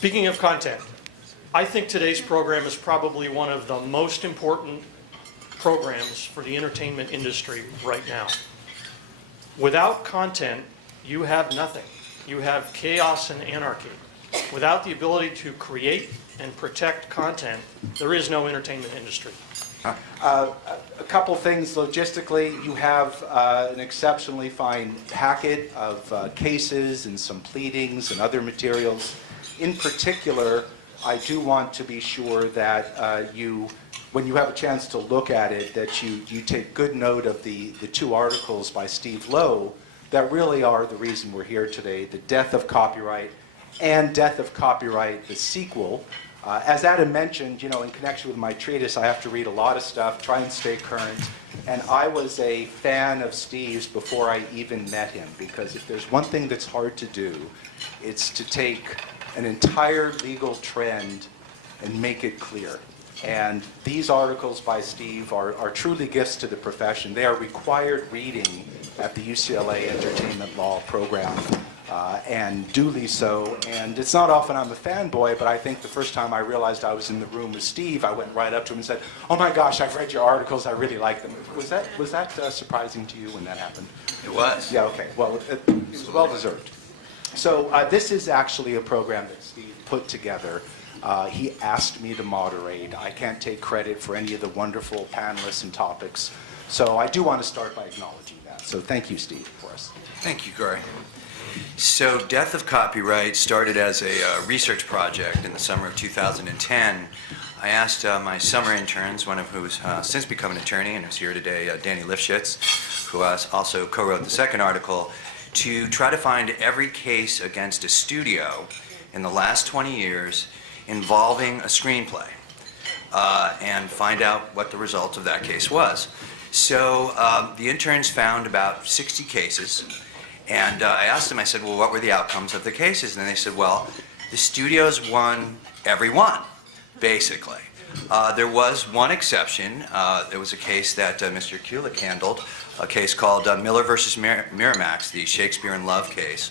Speaking of content, I think today's program is probably one of the most important programs for the entertainment industry right now. Without content, you have nothing. You have chaos and anarchy. Without the ability to create and protect content, there is no entertainment industry. A couple things logistically. You have an exceptionally fine packet of cases and some pleadings and other materials. In particular, I do want to be sure that when you have a chance to look at it, that you take good note of the two articles by Steve Lowe that really are the reason we're here today, The Death of Copyright and Death of Copyright, the sequel. As Adam mentioned, in connection with my treatise, I have to read a lot of stuff, try and stay current. And I was a fan of Steve's before I even met him, because if there's one thing that's hard to do, it's to take an entire legal trend and make it clear. And these articles by Steve are truly gifts to the profession. They are required reading at the UCLA Entertainment Law program, and duly so. And it's not often I'm a fanboy, but I think the first time I realized I was in the room with Steve, I went right up to him and said, "Oh my gosh, I've read your articles, I really like them." Was that surprising to you when that happened? It was. Yeah, okay. Well, it was well-deserved. So this is actually a program that Steve put together. He asked me to moderate. I can't take credit for any of the wonderful panelists and topics. So I do want to start by acknowledging that. So thank you, Steve, for us. Thank you, Corey. So Death of Copyright started as a research project in the summer of 2010. I asked my summer interns, one of who's since become an attorney and who's here today, Danny Lifshitz, who also co-wrote the second article, to try to find every case against a studio in the last 20 years involving a screenplay and find out what the result of that case was. So the interns found about 60 cases, and I asked them, I said, well, what were the outcomes of the cases? And they said, well, the studios won every one, basically. There was one exception. There was a case that Mr. Kulik handled, a case called Miller versus Miramax, the Shakespeare in Love case.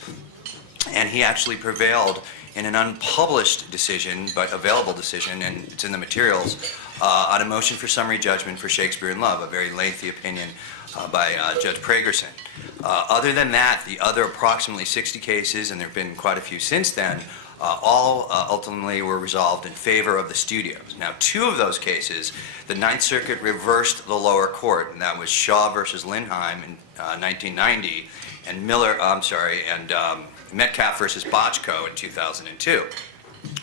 And he actually prevailed in an unpublished decision, but available decision, and it's in the materials, on a motion for summary judgment for Shakespeare in Love, a very lengthy opinion by Judge Pragerson. Other than that, the other approximately 60 cases, and there have been quite a few since then, all ultimately were resolved in favor of the studios. Now, two of those cases, the Ninth Circuit reversed the lower court, and that was Shaw versus Lindheim in 1990, and Metcalf versus Bochco in 2002.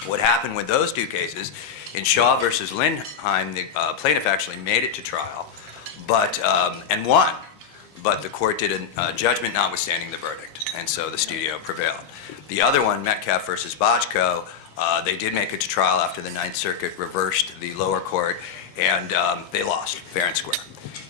What happened with those two cases, in Shaw versus Lindheim, the plaintiff actually made it to trial, and won. But the court did a judgment notwithstanding the verdict, and so the studio prevailed. The other one, Metcalf versus Bochco, they did make it to trial after the Ninth Circuit reversed the lower court, and they lost, fair and square.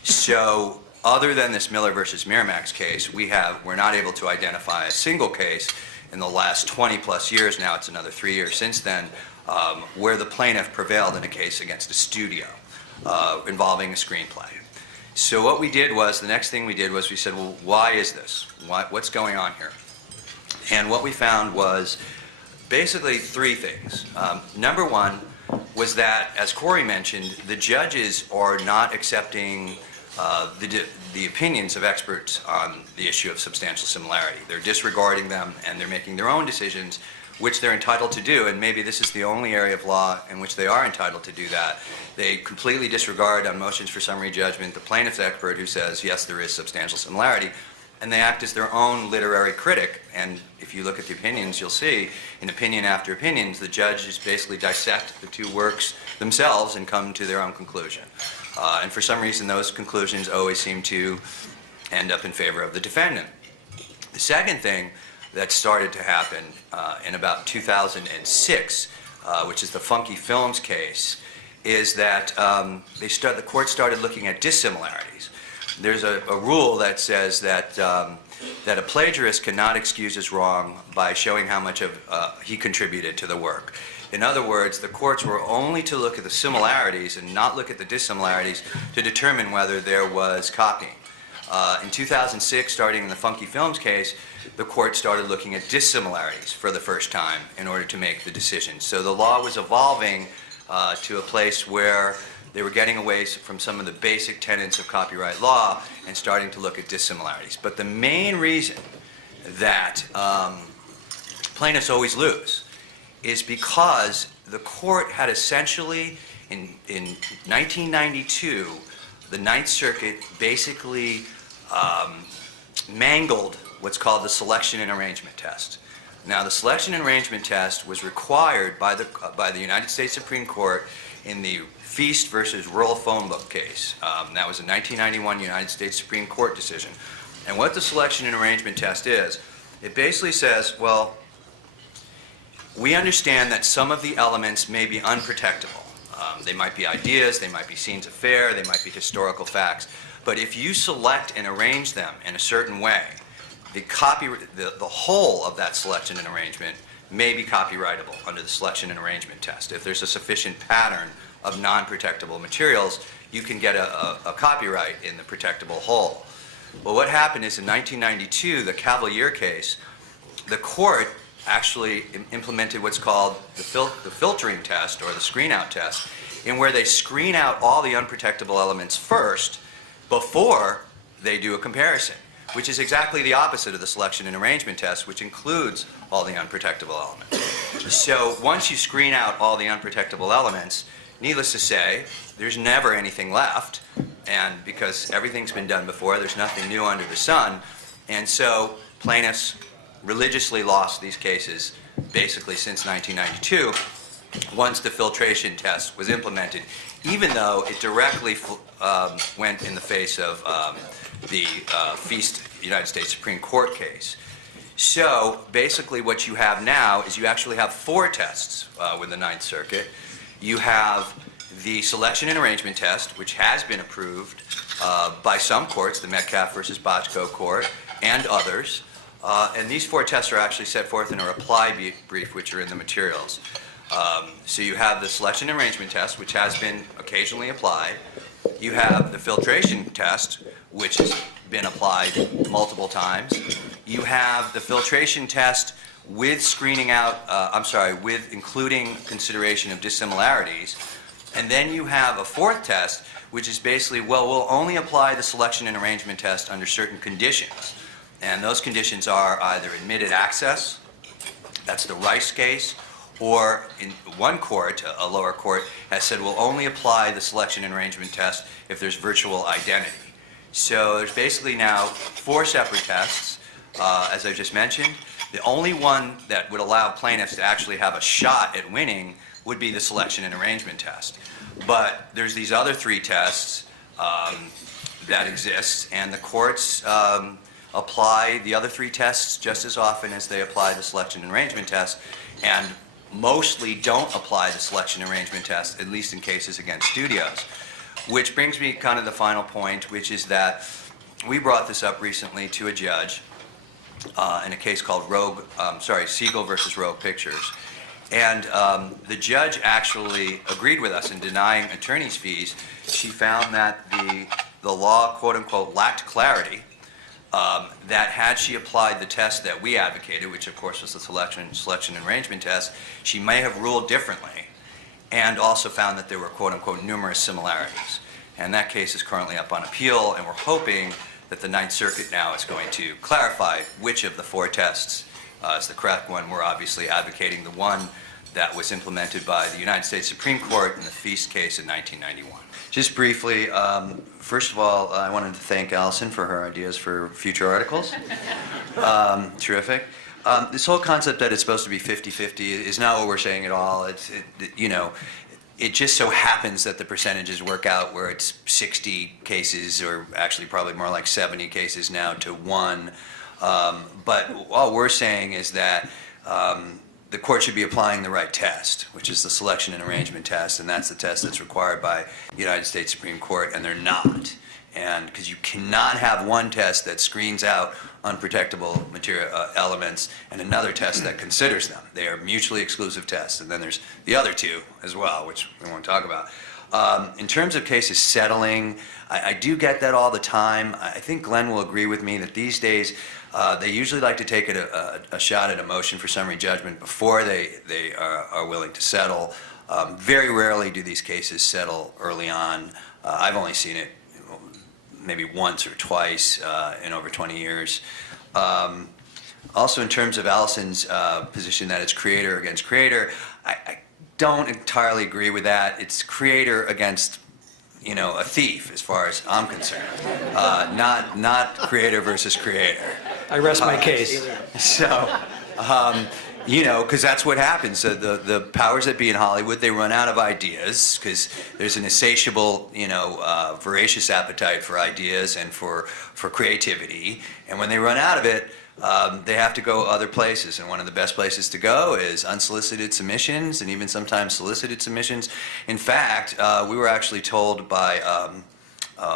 So other than this Miller versus Miramax case, we're not able to identify a single case in the last 20 plus years, now it's another 3 years since then, where the plaintiff prevailed in a case against a studio involving a screenplay. So what we did was, the next thing we did was we said, well, why is this? What's going on here? And what we found was basically three things. Number one was that, as Corey mentioned, the judges are not accepting the opinions of experts on the issue of substantial similarity. They're disregarding them, and they're making their own decisions, which they're entitled to do, and maybe this is the only area of law in which they are entitled to do that. They completely disregard on motions for summary judgment the plaintiff's expert who says, yes, there is substantial similarity, and they act as their own literary critic. And if you look at the opinions, you'll see, in opinion after opinions, the judges basically dissect the two works themselves and come to their own conclusion. And for some reason, those conclusions always seem to end up in favor of the defendant. The second thing that started to happen in about 2006, which is the Funky Films case, is that the court started looking at dissimilarities. There's a rule that says that a plagiarist cannot excuse his wrong by showing how much he contributed to the work. In other words, the courts were only to look at the similarities and not look at the dissimilarities to determine whether there was copying. In 2006, starting in the Funky Films case, the court started looking at dissimilarities for the first time in order to make the decision. So the law was evolving to a place where they were getting away from some of the basic tenets of copyright law and starting to look at dissimilarities. But the main reason that plaintiffs always lose is because the court had essentially, in 1992, the Ninth Circuit basically mangled what's called the selection and arrangement test. Now, the selection and arrangement test was required by the United States Supreme Court in the Feast versus Rural Phone Book case. That was a 1991 United States Supreme Court decision. And what the selection and arrangement test is, it basically says, well, we understand that some of the elements may be unprotectable. They might be ideas, they might be scenes of fare, they might be historical facts. But if you select and arrange them in a certain way, the whole of that selection and arrangement may be copyrightable under the selection and arrangement test. If there's a sufficient pattern of non-protectable materials, you can get a copyright in the protectable whole. Well, what happened is in 1992, the Cavalier case, the court actually implemented what's called the filtering test or the screen-out test, in where they screen out all the unprotectable elements first before they do a comparison, which is exactly the opposite of the selection and arrangement test, which includes all the unprotectable elements. So once you screen out all the unprotectable elements, needless to say, there's never anything left, and because everything's been done before, there's nothing new under the sun, and so plaintiffs religiously lost these cases basically since 1992, once the filtration test was implemented, even though it directly went in the face of the Feast United States Supreme Court case. So basically what you have now is you actually have 4 tests with the Ninth Circuit. You have the selection and arrangement test, which has been approved by some courts, the Metcalf versus Bochco court, and others. And these 4 tests are actually set forth in a reply brief, which are in the materials. So you have the selection and arrangement test, which has been occasionally applied. You have the filtration test, which has been applied multiple times. You have the filtration test with screening out, with including consideration of dissimilarities. And then you have a 4th test, which is basically, well, we'll only apply the selection and arrangement test under certain conditions. And those conditions are either admitted access, that's the Rice case, or in one court, a lower court, has said we'll only apply the selection and arrangement test if there's virtual identity. So there's basically now 4 separate tests, as I just mentioned. The only one that would allow plaintiffs to actually have a shot at winning would be the selection and arrangement test. But there's these other 3 tests that exist, and the courts apply the other 3 tests just as often as they apply the selection and arrangement test, and mostly don't apply the selection and arrangement test, at least in cases against studios. Which brings me kind of the final point, which is that we brought this up recently to a judge in a case called Siegel versus Rogue Pictures. And the judge actually agreed with us in denying attorney's fees. She found that the law, quote unquote, lacked clarity, that had she applied the test that we advocated, which of course was the selection and arrangement test, she may have ruled differently, and also found that there were, quote unquote, numerous similarities. And that case is currently up on appeal, and we're hoping that the Ninth Circuit now is going to clarify which of the 4 tests is the correct one. We're obviously advocating the one that was implemented by the United States Supreme Court in the Feast case in 1991. Just briefly, first of all, I wanted to thank Allison for her ideas for future articles. Terrific. This whole concept that it's supposed to be 50-50 is not what we're saying at all. It just so happens that the percentages work out where it's 60 cases, or actually probably more like 70 cases now to 1. But all we're saying is that the court should be applying the right test, which is the selection and arrangement test, and that's the test that's required by the United States Supreme Court, and they're not. And because you cannot have one test that screens out unprotectable material elements and another test that considers them. They are mutually exclusive tests, and then there's the other 2 as well, which we won't talk about. In terms of cases settling, I do get that all the time. I think Glenn will agree with me that these days they usually like to take a shot at a motion for summary judgment before they are willing to settle. Very rarely do these cases settle early on. I've only seen it maybe once or twice in over 20 years. Also, in terms of Allison's position that it's creator against creator, I don't entirely agree with that. It's creator against, a thief, as far as I'm concerned, not creator versus creator. I rest my case. So, because that's what happens. The powers that be in Hollywood, they run out of ideas because there's an insatiable, voracious appetite for ideas and for creativity. And when they run out of it, they have to go other places. And one of the best places to go is unsolicited submissions and even sometimes solicited submissions. In fact, we were actually told by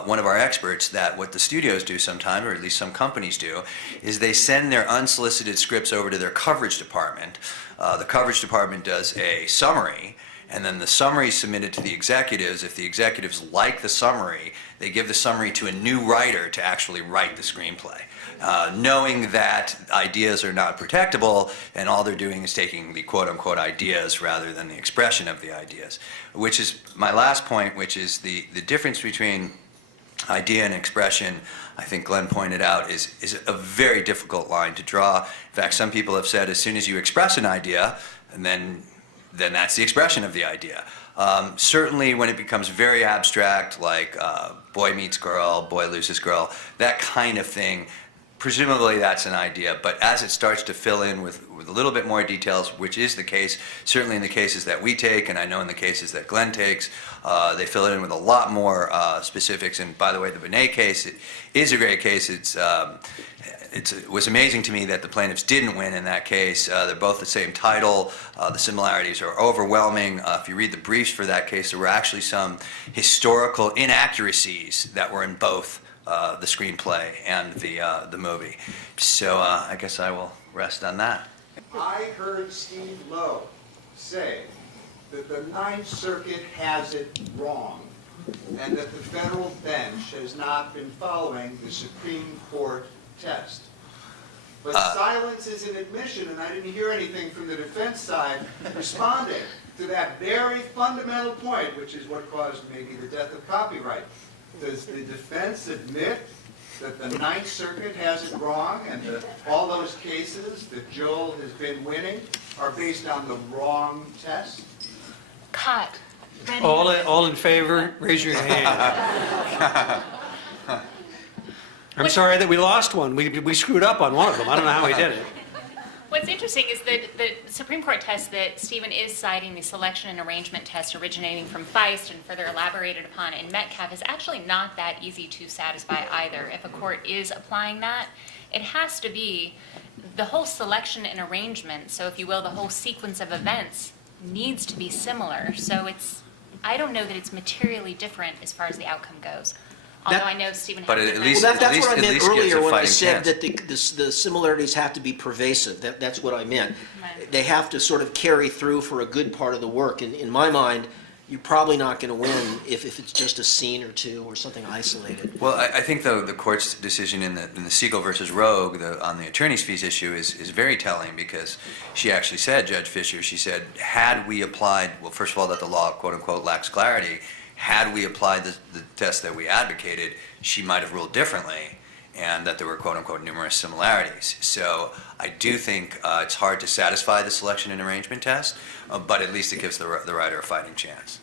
one of our experts that what the studios do sometimes, or at least some companies do, is they send their unsolicited scripts over to their coverage department. The coverage department does a summary, and then the summary is submitted to the executives. If the executives like the summary, they give the summary to a new writer to actually write the screenplay. Knowing that ideas are not protectable, and all they're doing is taking the quote-unquote ideas rather than the expression of the ideas. Which is my last point, which is the difference between idea and expression, I think Glenn pointed out, is a very difficult line to draw. In fact, some people have said as soon as you express an idea, and then that's the expression of the idea. Certainly when it becomes very abstract, like boy meets girl, boy loses girl, that kind of thing, presumably that's an idea, but as it starts to fill in with a little bit more details, which is the case, certainly in the cases that we take, and I know in the cases that Glenn takes, they fill it in with a lot more specifics. And by the way, the Benet case is a great case. It was amazing to me that the plaintiffs didn't win in that case. They're both the same title. The similarities are overwhelming. If you read the briefs for that case, there were actually some historical inaccuracies that were in both the screenplay and the movie. So I guess I will rest on that. I heard Steve Lowe say that the Ninth Circuit has it wrong and that the federal bench has not been following the Supreme Court test. But silence is an admission, and I didn't hear anything from the defense side responding to that very fundamental point, which is what caused maybe the death of copyright. Does the defense admit that the Ninth Circuit has it wrong and that all those cases that Joel has been winning are based on the wrong test? Cut. Ready? All in favor, raise your hand. I'm sorry that we lost one. We screwed up on one of them. I don't know how we did it. What's interesting is that the Supreme Court test that Stephen is citing, the selection and arrangement test originating from Feist and further elaborated upon in Metcalf, is actually not that easy to satisfy either. If a court is applying that, it has to be the whole selection and arrangement, so if you will, the whole sequence of events needs to be similar. So I don't know that it's materially different as far as the outcome goes. Although I know Stephen But has at it least- right. Well, that's what I at meant least gives earlier a when I fighting said chance. that the similarities have to be pervasive. That's what I meant. Right. They have to sort of carry through for a good part of the work. And in my mind, you're probably not going to win if it's just a scene or two or something isolated. Well, I think the court's decision in the Siegel versus Rogue on the attorney's fees issue is very telling, because she actually said, Judge Fisher, she said, had we applied, well, first of all, that the law, quote unquote, lacks clarity, had we applied the test that we advocated, she might have ruled differently, and that there were, quote unquote, numerous similarities. So I do think it's hard to satisfy the selection and arrangement test, but at least it gives the writer a fighting chance.